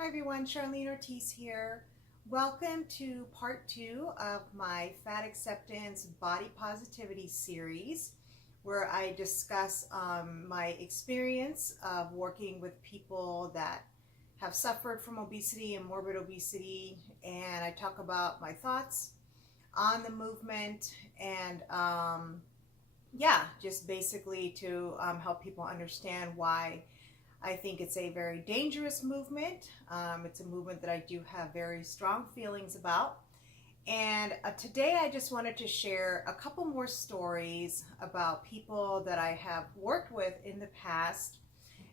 Hi everyone, Charlene Ortiz here. Welcome to part 2 of my Fat Acceptance Body Positivity series, where I discuss my experience of working with people that have suffered from obesity and morbid obesity, and I talk about my thoughts on the movement and just basically to help people understand why I think it's a very dangerous movement. It's a movement that I do have very strong feelings about. And today I just wanted to share a couple more stories about people that I have worked with in the past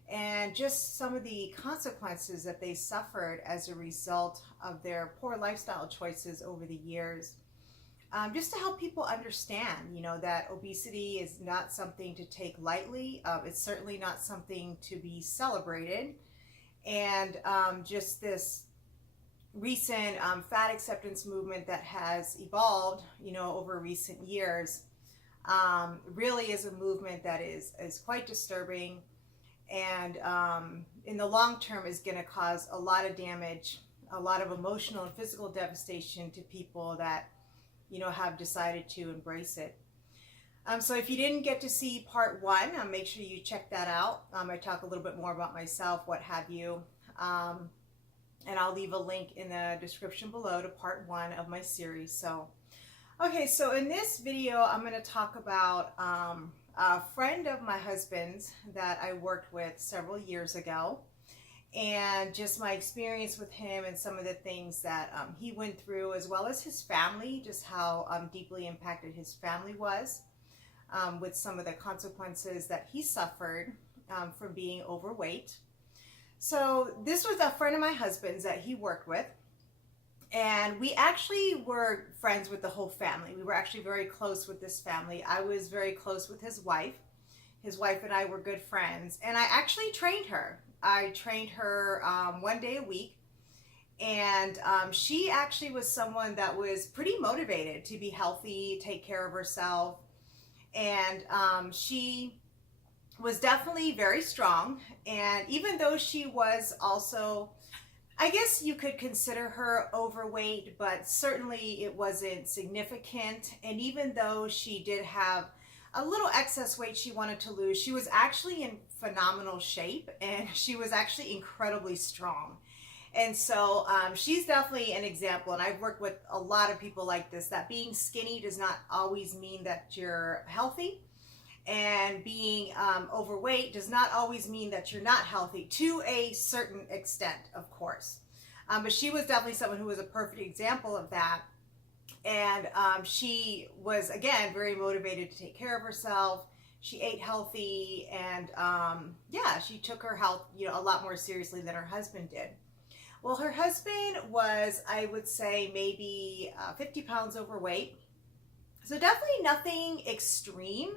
and just some of the consequences that they suffered as a result of their poor lifestyle choices over the years. Just to help people understand, that obesity is not something to take lightly. It's certainly not something to be celebrated. And just this recent fat acceptance movement that has evolved, over recent years, really is a movement that is quite disturbing, and in the long term is going to cause a lot of damage, a lot of emotional and physical devastation to people that have decided to embrace it. So if you didn't get to see part 1, make sure you check that out. I talk a little bit more about myself, what have you. And I'll leave a link in the description below to part 1 of my series. So in this video, I'm going to talk about a friend of my husband's that I worked with several years ago, and just my experience with him and some of the things that he went through, as well as his family, just how deeply impacted his family was with some of the consequences that he suffered from being overweight. So this was a friend of my husband's that he worked with, and we actually were friends with the whole family. We were actually very close with this family. I was very close with his wife. His wife and I were good friends, and I actually trained her. I trained her 1 day a week, and she actually was someone that was pretty motivated to be healthy, take care of herself, and she was definitely very strong. And even though she was also, I guess you could consider her overweight, but certainly it wasn't significant. And even though she did have a little excess weight she wanted to lose, she was actually in phenomenal shape, and she was actually incredibly strong. And so she's definitely an example, and I've worked with a lot of people like this, that being skinny does not always mean that you're healthy, and being overweight does not always mean that you're not healthy, to a certain extent, of course. But she was definitely someone who was a perfect example of that. And she was, again, very motivated to take care of herself. She ate healthy, and she took her health, a lot more seriously than her husband did. Well, her husband was, I would say, maybe 50 pounds overweight. So definitely nothing extreme.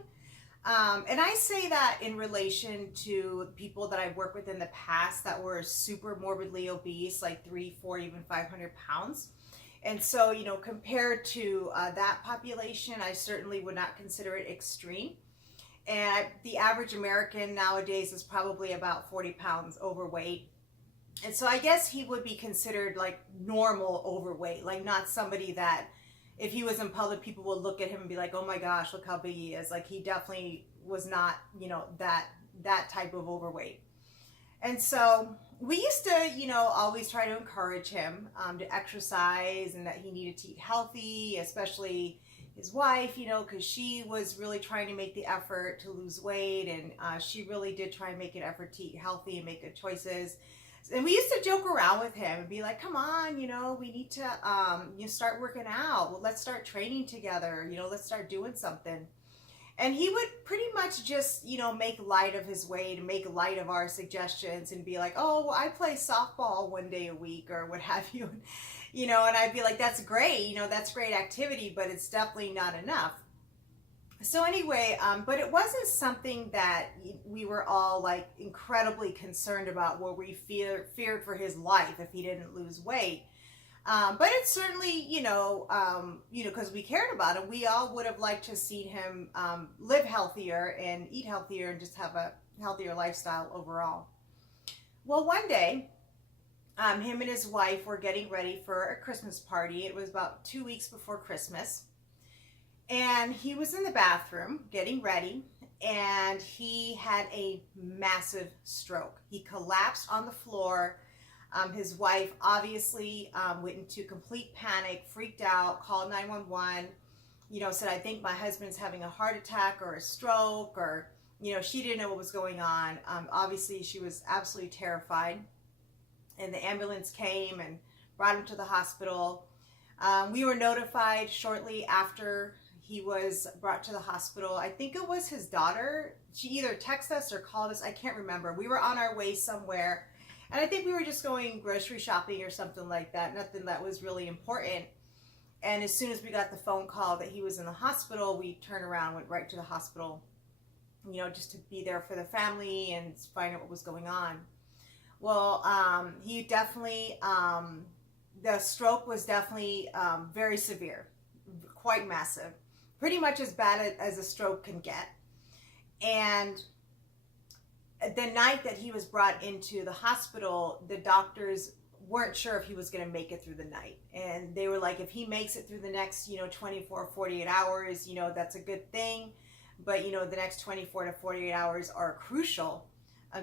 And I say that in relation to people that I've worked with in the past that were super morbidly obese, like 300, 400, even 500 pounds. And so, compared to that population, I certainly would not consider it extreme. And the average American nowadays is probably about 40 pounds overweight. And so I guess he would be considered like normal overweight, like not somebody that if he was in public, people would look at him and be like, oh my gosh, look how big he is. Like, he definitely was not, that type of overweight. And so we used to, always try to encourage him to exercise, and that he needed to eat healthy, especially his wife, because she was really trying to make the effort to lose weight, and she really did try and make an effort to eat healthy and make good choices. And we used to joke around with him and be like, come on, we need to start working out. Well, let's start training together, let's start doing something. And he would pretty much just, make light of his weight and make light of our suggestions and be like, oh, well, I play softball 1 day a week or what have you. And I'd be like, that's great, that's great activity, but it's definitely not enough. So anyway, but it wasn't something that we were all like incredibly concerned about, where we feared for his life if he didn't lose weight. But it's certainly, because we cared about him, we all would have liked to see him live healthier and eat healthier and just have a healthier lifestyle overall. Well, one day, him and his wife were getting ready for a Christmas party. It was about 2 weeks before Christmas. And he was in the bathroom getting ready, and he had a massive stroke. He collapsed on the floor. His wife obviously went into complete panic, freaked out, called 911, said, I think my husband's having a heart attack or a stroke, or, she didn't know what was going on. Obviously, she was absolutely terrified. And the ambulance came and brought him to the hospital. We were notified shortly after he was brought to the hospital. I think it was his daughter. She either texted us or called us. I can't remember. We were on our way somewhere. And I think we were just going grocery shopping or something like that. Nothing that was really important. And as soon as we got the phone call that he was in the hospital, we turned around, went right to the hospital, just to be there for the family and find out what was going on. Well, he definitely, the stroke was definitely very severe, quite massive, pretty much as bad as a stroke can get. And the night that he was brought into the hospital, the doctors weren't sure if he was going to make it through the night. And they were like, if he makes it through the next, 24, 48 hours, that's a good thing. But, the next 24 to 48 hours are crucial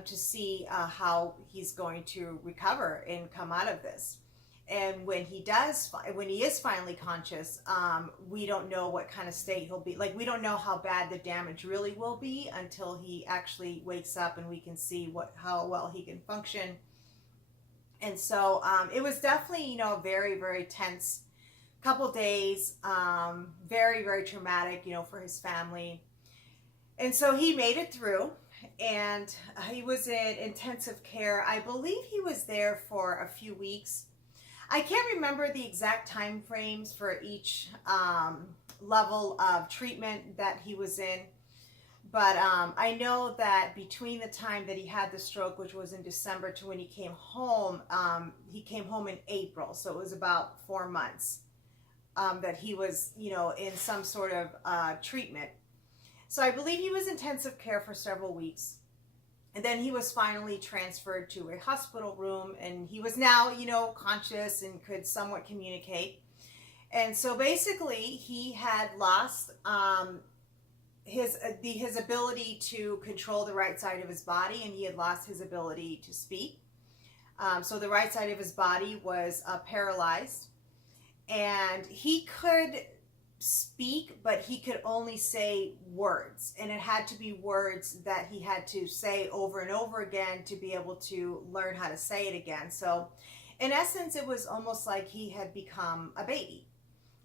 to see how he's going to recover and come out of this. And when he is finally conscious, we don't know what kind of state he'll be. Like, we don't know how bad the damage really will be until he actually wakes up and we can see how well he can function. And so it was definitely, a very, very tense couple days, very, very traumatic, for his family. And so he made it through, and he was in intensive care. I believe he was there for a few weeks. I can't remember the exact time frames for each level of treatment that he was in, but I know that between the time that he had the stroke, which was in December, to when he came home in April, so it was about 4 months that he was, in some sort of treatment. So I believe he was in intensive care for several weeks. And then he was finally transferred to a hospital room, and he was now, conscious and could somewhat communicate. And so basically he had lost his ability to control the right side of his body, and he had lost his ability to speak. So the right side of his body was paralyzed, and he could speak, but he could only say words, and it had to be words that he had to say over and over again to be able to learn how to say it again. So in essence, it was almost like he had become a baby,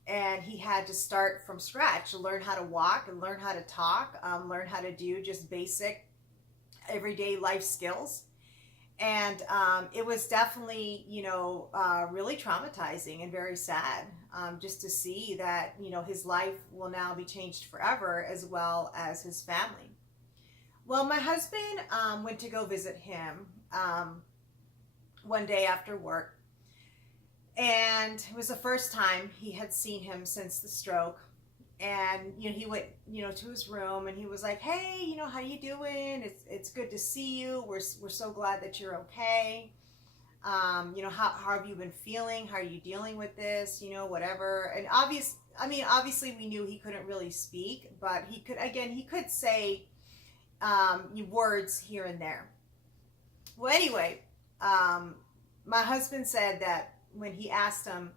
and he had to start from scratch, learn how to walk and learn how to talk, learn how to do just basic everyday life skills. And it was definitely, really traumatizing and very sad, just to see that, his life will now be changed forever, as well as his family. Well, my husband went to go visit him one day after work. And it was the first time he had seen him since the stroke. And, he went, to his room, and he was like, hey, how you doing? It's good to see you. We're so glad that you're okay. How have you been feeling? How are you dealing with this? Whatever. And obviously we knew he couldn't really speak, but he could say words here and there. Well, anyway, my husband said that when he asked him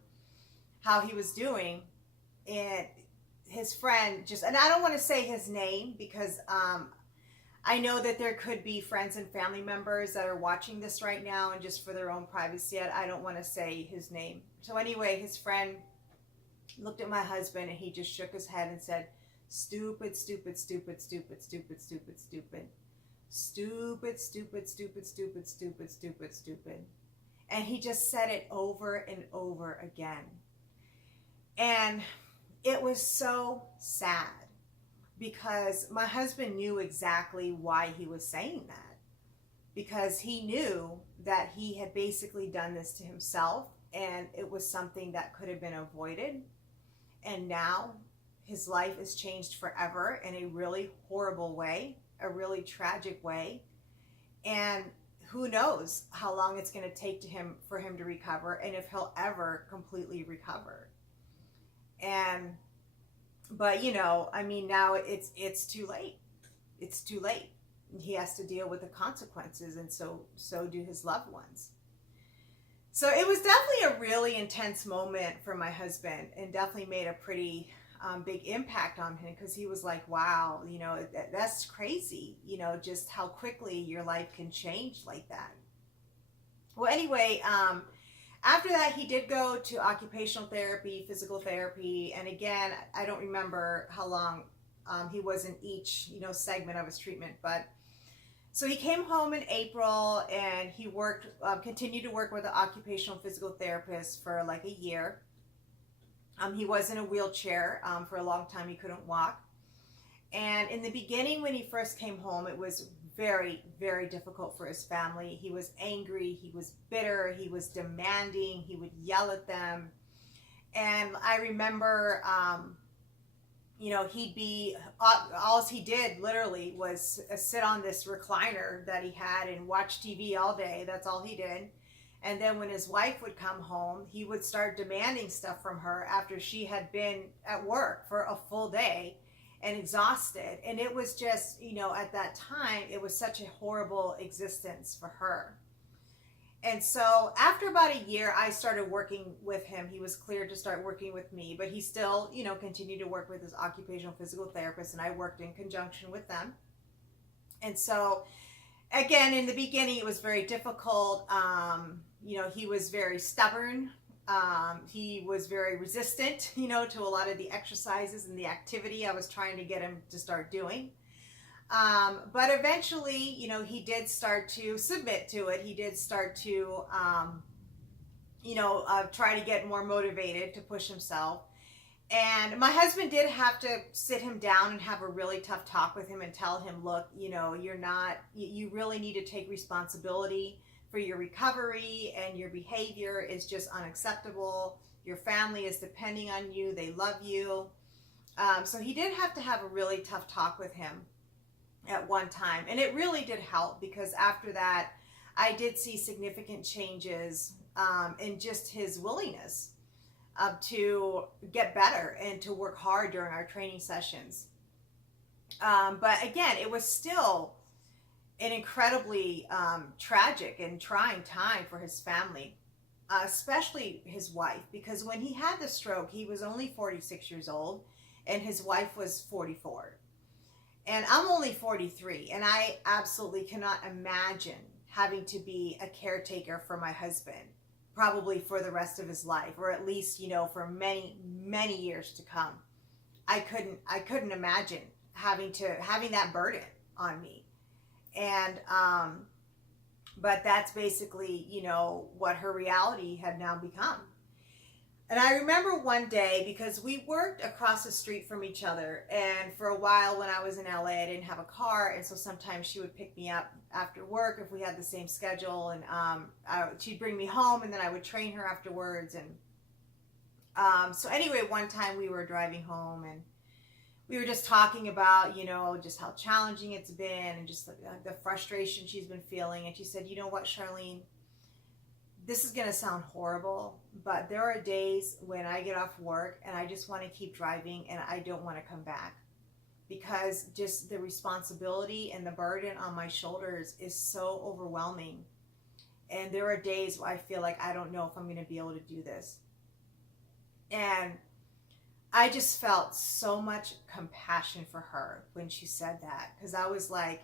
how he was doing, his friend and I don't want to say his name because I know that there could be friends and family members that are watching this right now, and just for their own privacy, I don't want to say his name. So anyway, his friend looked at my husband, and he just shook his head and said, stupid, stupid, stupid, stupid, stupid, stupid, stupid, stupid, stupid, stupid, stupid, stupid, stupid, stupid. And he just said it over and over again. And it was so sad, because my husband knew exactly why he was saying that, because he knew that he had basically done this to himself, and it was something that could have been avoided. And now his life is changed forever in a really horrible way, a really tragic way. And who knows how long it's going to take for him to recover, and if he'll ever completely recover. But I mean, now it's too late. It's too late. He has to deal with the consequences, and so do his loved ones. So it was definitely a really intense moment for my husband, and definitely made a pretty big impact on him, because he was like, wow, that's crazy, just how quickly your life can change like that. Well, anyway, after that, he did go to occupational therapy, physical therapy, and again, I don't remember how long he was in each, segment of his treatment, but so he came home in April, and he continued to work with an occupational physical therapist for like a year. He was in a wheelchair for a long time. He couldn't walk. And in the beginning, when he first came home, it was very, very difficult for his family. He was angry. He was bitter. He was demanding. He would yell at them. And I remember, he'd be, all he did literally was sit on this recliner that he had and watch TV all day. That's all he did. And then when his wife would come home, he would start demanding stuff from her after she had been at work for a full day and exhausted. And it was just, at that time, it was such a horrible existence for her. And so after about a year, I started working with him. He was cleared to start working with me, but he still, continued to work with his occupational physical therapist, and I worked in conjunction with them. And so, again, in the beginning, it was very difficult. He was very stubborn. He was very resistant, to a lot of the exercises and the activity I was trying to get him to start doing. But eventually, he did start to submit to it. He did start to, try to get more motivated to push himself. And my husband did have to sit him down and have a really tough talk with him and tell him, look, you really need to take responsibility for your recovery, and your behavior is just unacceptable. Your family is depending on you. They love you. So he did have to have a really tough talk with him at one time. And it really did help, because after that, I did see significant changes in just his willingness to get better and to work hard during our training sessions. But again, it was still an incredibly tragic and trying time for his family, especially his wife, because when he had the stroke, he was only 46 years old and his wife was 44. And I'm only 43, and I absolutely cannot imagine having to be a caretaker for my husband, probably for the rest of his life, or at least, for many, many years to come. I couldn't imagine having that burden on me. And, but that's basically, what her reality had now become. And I remember one day, because we worked across the street from each other, and for a while when I was in LA, I didn't have a car, and so sometimes she would pick me up after work if we had the same schedule, and she'd bring me home, and then I would train her afterwards. And so anyway, one time we were driving home, and we were just talking about, just how challenging it's been, and just the frustration she's been feeling. And she said, you know what, Charlene, this is going to sound horrible, but there are days when I get off work and I just want to keep driving and I don't want to come back, because just the responsibility and the burden on my shoulders is so overwhelming. And there are days where I feel like I don't know if I'm going to be able to do this. And I just felt so much compassion for her when she said that, because I was like,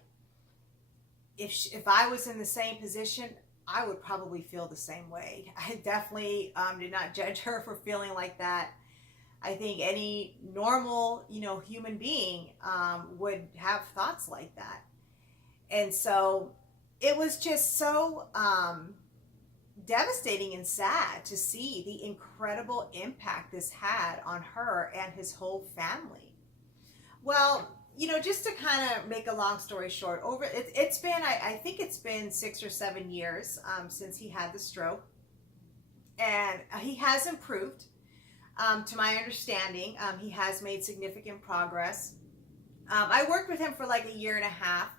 if I was in the same position, I would probably feel the same way. I definitely did not judge her for feeling like that. I think any normal, human being would have thoughts like that. And so it was just so devastating and sad to see the incredible impact this had on her and his whole family. Well, just to kind of make a long story short, it's been, I think it's been 6 or 7 years since he had the stroke, and he has improved. To my understanding, he has made significant progress. I worked with him for like a year and a half,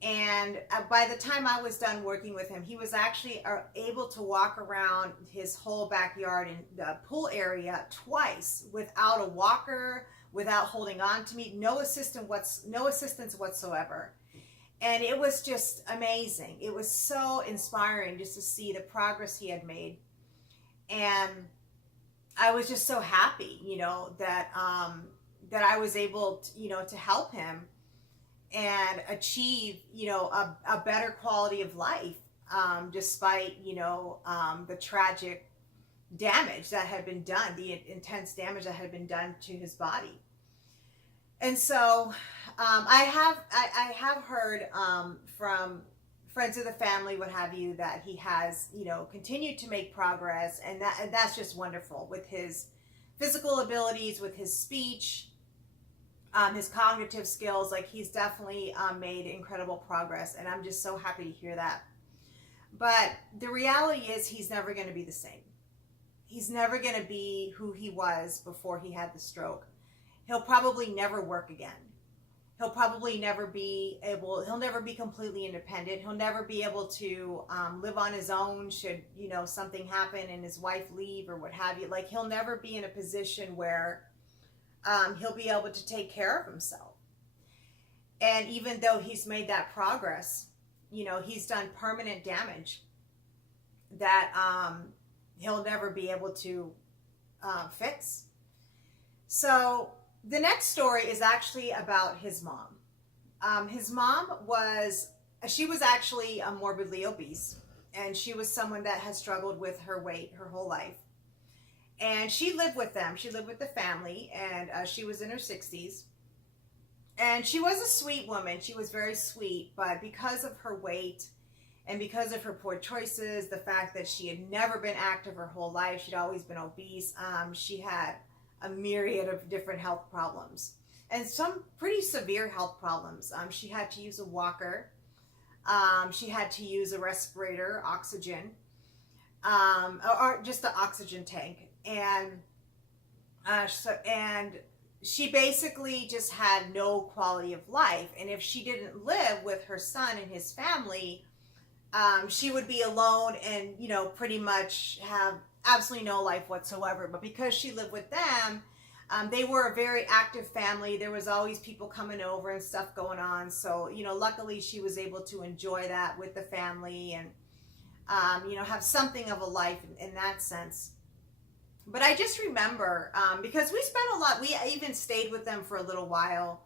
And by the time I was done working with him, he was actually able to walk around his whole backyard in the pool area twice without a walker, without holding on to me, no assistance whatsoever. And it was just amazing. It was so inspiring just to see the progress he had made. And I was just so happy, that I was able to, to help him and achieve, a better quality of life, despite, the tragic damage that had been done, the intense damage that had been done to his body. And so I have heard from friends of the family, what have you, that he has, continued to make progress, and that's just wonderful with his physical abilities, with his speech, his cognitive skills. Like, he's definitely made incredible progress, and I'm just so happy to hear that. But the reality is, he's never going to be the same. He's never going to be who he was before he had the stroke. He'll probably never work again. He'll probably never be completely independent. He'll never be able to live on his own should, something happen and his wife leave or what have you. Like, he'll never be in a position where he'll be able to take care of himself. And even though he's made that progress, he's done permanent damage that he'll never be able to fix. So the next story is actually about his mom. His mom was actually morbidly obese, and she was someone that has struggled with her weight her whole life. And she lived with them. She lived with the family, and she was in her 60s. And she was a sweet woman. She was very sweet, but because of her weight and because of her poor choices, the fact that she had never been active her whole life, she'd always been obese, she had a myriad of different health problems and some pretty severe health problems. She had to use a walker. She had to use a respirator, oxygen, or just the oxygen tank. And she basically just had no quality of life. And if she didn't live with her son and his family, she would be alone and, pretty much have absolutely no life whatsoever. But because she lived with them, they were a very active family. There was always people coming over and stuff going on. So, luckily she was able to enjoy that with the family and, have something of a life in that sense. But I just remember, because we spent a lot, we even stayed with them for a little while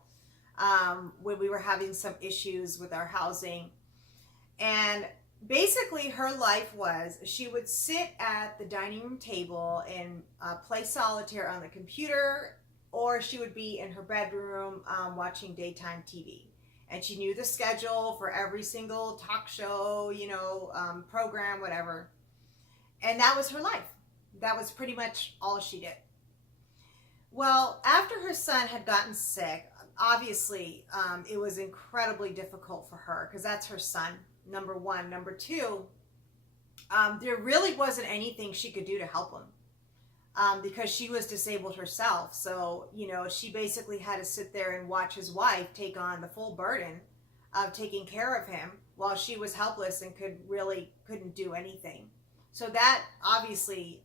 when we were having some issues with our housing. And basically her life was, she would sit at the dining room table and play solitaire on the computer, or she would be in her bedroom watching daytime TV. And she knew the schedule for every single talk show, program, whatever. And that was her life. That was pretty much all she did. Well, after her son had gotten sick, obviously it was incredibly difficult for her because that's her son, number one. Number two, there really wasn't anything she could do to help him because she was disabled herself. So, she basically had to sit there and watch his wife take on the full burden of taking care of him while she was helpless and couldn't do anything. So that obviously,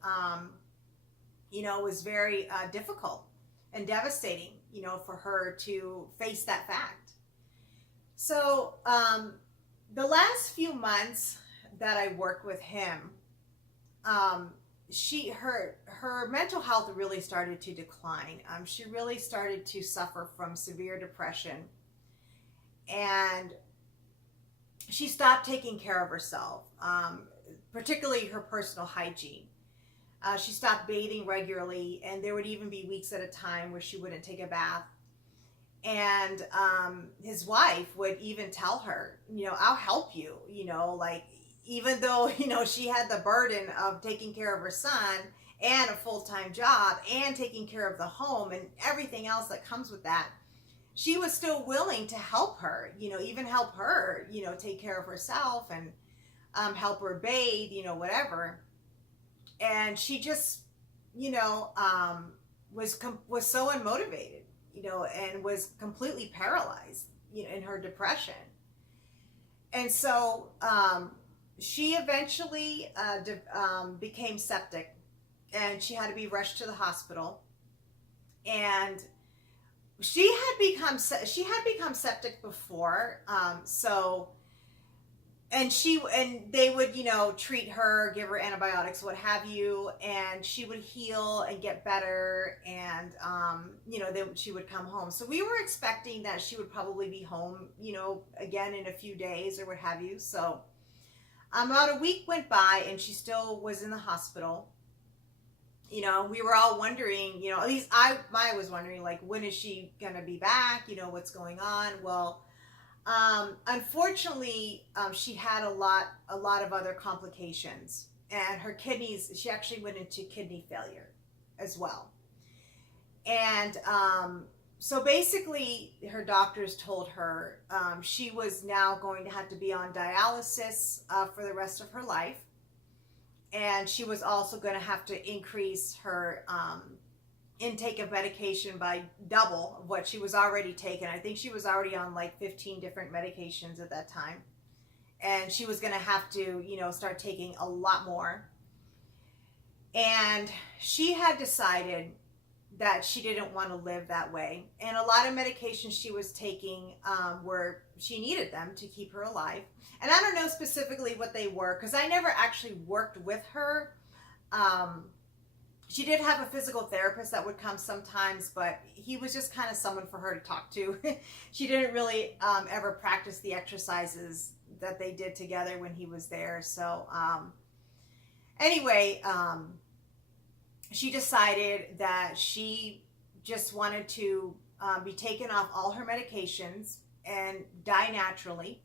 was very difficult and devastating, for her to face that fact. So the last few months that I worked with him, her mental health really started to decline. She really started to suffer from severe depression, and she stopped taking care of herself. Particularly her personal hygiene. She stopped bathing regularly, and there would even be weeks at a time where she wouldn't take a bath. And his wife would even tell her, I'll help you, even though, she had the burden of taking care of her son and a full-time job and taking care of the home and everything else that comes with that. She was still willing to help her, even help her, take care of herself and help her bathe, whatever. And she just, was so unmotivated, and was completely paralyzed, in her depression. And so she eventually became septic, and she had to be rushed to the hospital. And she had become septic before, so and they would, treat her, give her antibiotics, what have you, and she would heal and get better, and then she would come home. So we were expecting that she would probably be home, again in a few days or what have you. So about a week went by, and she still was in the hospital. We were all wondering, at least I was wondering, like, when is she gonna be back? What's going on? Well, unfortunately, she had a lot of other complications, and her kidneys, she actually went into kidney failure as well. And so basically, her doctors told her she was now going to have to be on dialysis for the rest of her life. And she was also going to have to increase her intake of medication by double of what she was already taking. I think she was already on like 15 different medications at that time. And she was going to have to, start taking a lot more. And she had decided that she didn't want to live that way. And a lot of medications she was taking she needed them to keep her alive. And I don't know specifically what they were, because I never actually worked with her. She did have a physical therapist that would come sometimes, but he was just kind of someone for her to talk to. She didn't really ever practice the exercises that they did together when he was there. So anyway, she decided that she just wanted to be taken off all her medications and die naturally.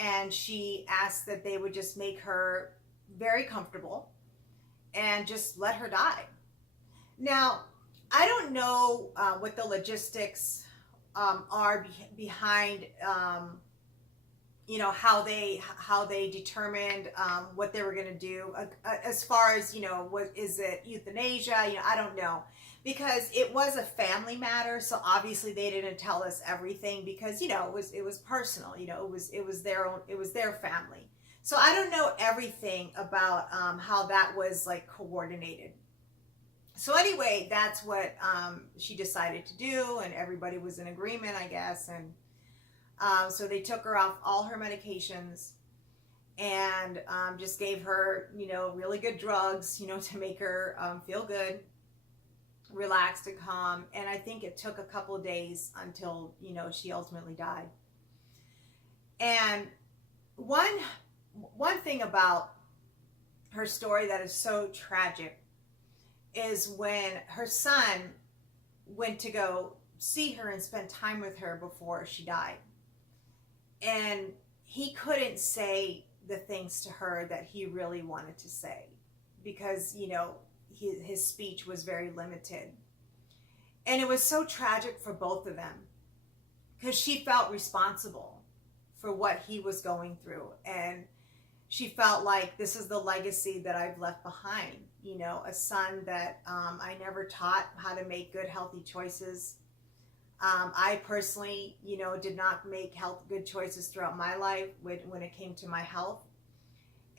And she asked that they would just make her very comfortable and just let her die. Now, I don't know what the logistics are behind, how they determined what they were going to do as far as, what is it, euthanasia? I don't know, because it was a family matter. So obviously they didn't tell us everything, because it was personal. It was their family. So I don't know everything about how that was like coordinated. So anyway, that's what she decided to do, and everybody was in agreement, I guess. And so they took her off all her medications, and just gave her, really good drugs, to make her feel good, relaxed and calm. And I think it took a couple of days until, she ultimately died. And one thing about her story that is so tragic is when her son went to go see her and spend time with her before she died. And he couldn't say the things to her that he really wanted to say, because, his speech was very limited. And it was so tragic for both of them, because she felt responsible for what he was going through. And she felt like, this is the legacy that I've left behind, a son that I never taught how to make good, healthy choices. I personally, did not make good choices throughout my life when it came to my health.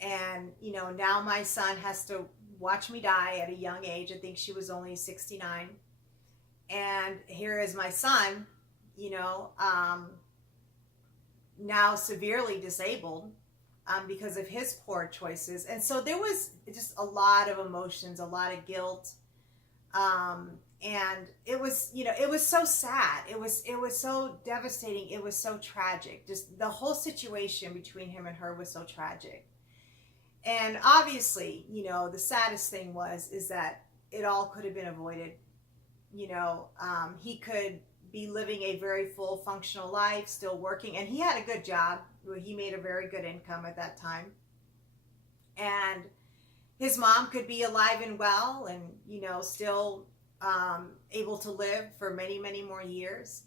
And, now my son has to watch me die at a young age. I think she was only 69. And here is my son, now severely disabled because of his poor choices. And so there was just a lot of emotions, a lot of guilt. And it was, it was so sad. It was so devastating. It was so tragic. Just the whole situation between him and her was so tragic. And obviously, the saddest thing is that it all could have been avoided. He could be living a very full, functional life, still working. And he had a good job. He made a very good income at that time. And his mom could be alive and well, and, still able to live for many, many more years.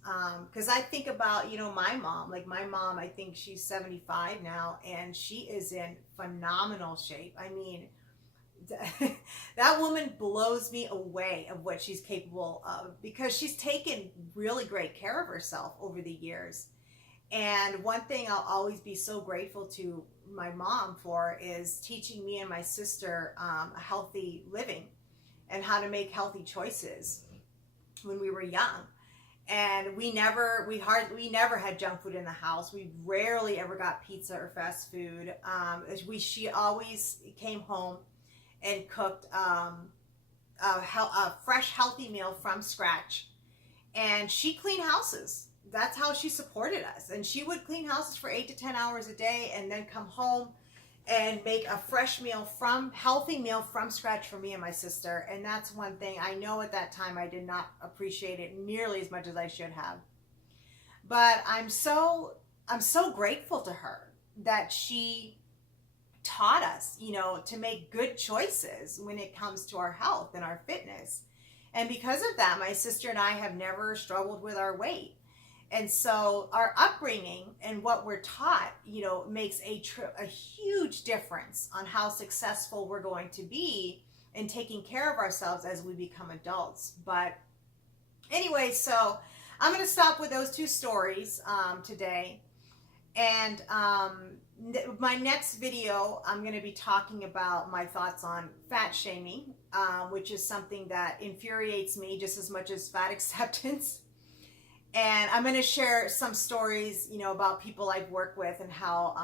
Because I think about, my mom. Like, my mom, I think she's 75 now, and she is in phenomenal shape. I mean, that woman blows me away of what she's capable of, because she's taken really great care of herself over the years. And one thing I'll always be so grateful to my mom for is teaching me and my sister a healthy living and how to make healthy choices when we were young. And we never had junk food in the house. We rarely ever got pizza or fast food. She always came home and cooked a fresh, healthy meal from scratch. And she cleaned houses. That's how she supported us. And she would clean houses for 8 to 10 hours a day and then come home and make a fresh meal healthy meal from scratch for me and my sister. And that's one thing I know at that time I did not appreciate it nearly as much as I should have. But I'm so grateful to her that she taught us, to make good choices when it comes to our health and our fitness. And because of that, my sister and I have never struggled with our weight. And so our upbringing and what we're taught, makes a huge difference on how successful we're going to be in taking care of ourselves as we become adults. But anyway, so I'm going to stop with those two stories today. And my next video, I'm going to be talking about my thoughts on fat shaming, which is something that infuriates me just as much as fat acceptance. And I'm going to share some stories, about people I've worked with and how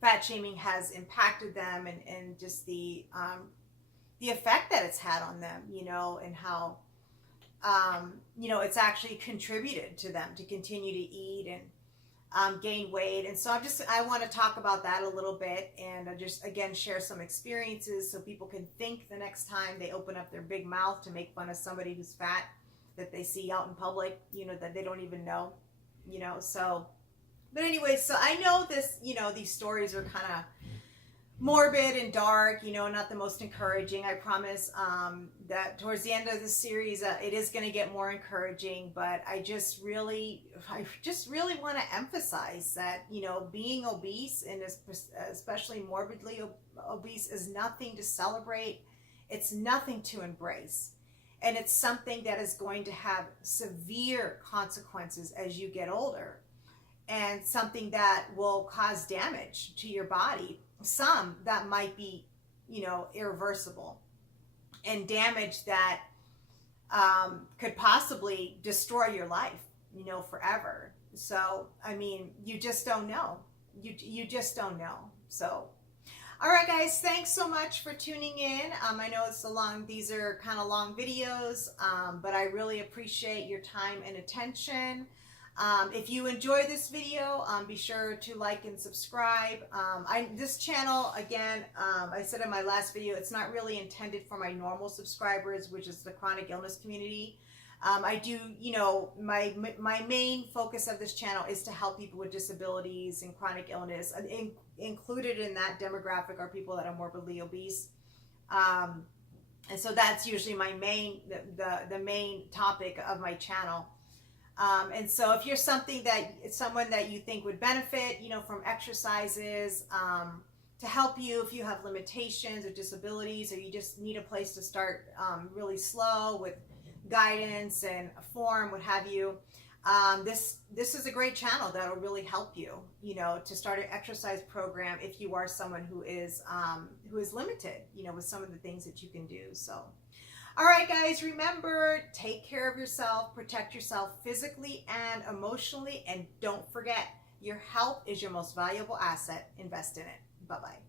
fat shaming has impacted them and just the effect that it's had on them, and how, it's actually contributed to them to continue to eat and gain weight. And so I want to talk about that a little bit and just, again, share some experiences so people can think the next time they open up their big mouth to make fun of somebody who's fat that they see out in public, that they don't even know, so, but anyway, so I know this, these stories are kind of morbid and dark, not the most encouraging. I promise that towards the end of the series, it is going to get more encouraging, but I just really want to emphasize that, being obese and especially morbidly obese is nothing to celebrate. It's nothing to embrace. And it's something that is going to have severe consequences as you get older, and something that will cause damage to your body. Some that might be, irreversible, and damage that could possibly destroy your life, forever. So, I mean, you just don't know. You just don't know. So, all right, guys, thanks so much for tuning in. I know these are kind of long videos, but I really appreciate your time and attention. If you enjoy this video, be sure to like and subscribe. This channel, again, I said in my last video, it's not really intended for my normal subscribers, which is the chronic illness community. I do, my main focus of this channel is to help people with disabilities and chronic illness. Included in that demographic are people that are morbidly obese. And so that's usually my the main topic of my channel. And so if you're someone that you think would benefit, from exercises, to help you if you have limitations or disabilities, or you just need a place to start really slow with guidance and a form, what have you, this is a great channel that'll really help you, to start an exercise program if you are someone who is limited, with some of the things that you can do. So, all right, guys, remember, take care of yourself, protect yourself physically and emotionally, and don't forget, your health is your most valuable asset. Invest in it. Bye-bye.